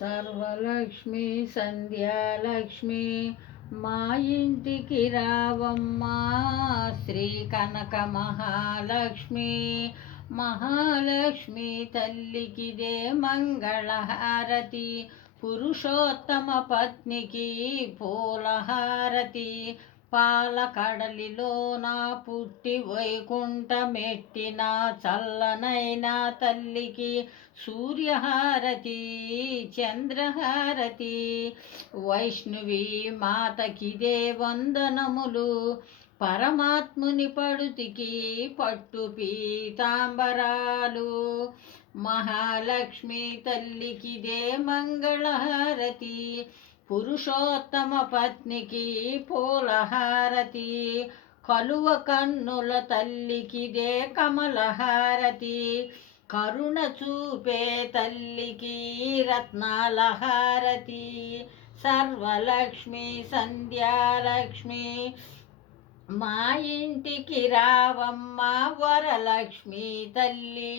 సర్వలక్ష్మి సంధ్యాలక్ష్మి మా ఇంటికి రావమ్మా. శ్రీ కనక మహాలక్ష్మి మహాలక్ష్మి తల్లికిదే మంగళహారతి. పురుషోత్తమ పత్నికి పూలహారతి. పాలకడలిలో నా పుట్టి వైకుంఠమెట్టిన చల్లనైన తల్లికి సూర్యహారతి చంద్రహారతి. వైష్ణవి మాతకిదే వందనములు. పరమాత్ముని పడుతికి పట్టు పీతాంబరాలు. మహాలక్ష్మి తల్లికిదే మంగళహారతి. పురుషోత్తమ పత్నికి పూలహారతి కలువ కన్నుల తల్లికిదే కమలహారతి కరుణ చూపే తల్లికి రత్నాల హారతి సర్వలక్ష్మి సంధ్యాలక్ష్మి మా ఇంటికి రావమ్మ వరలక్ష్మి తల్లి.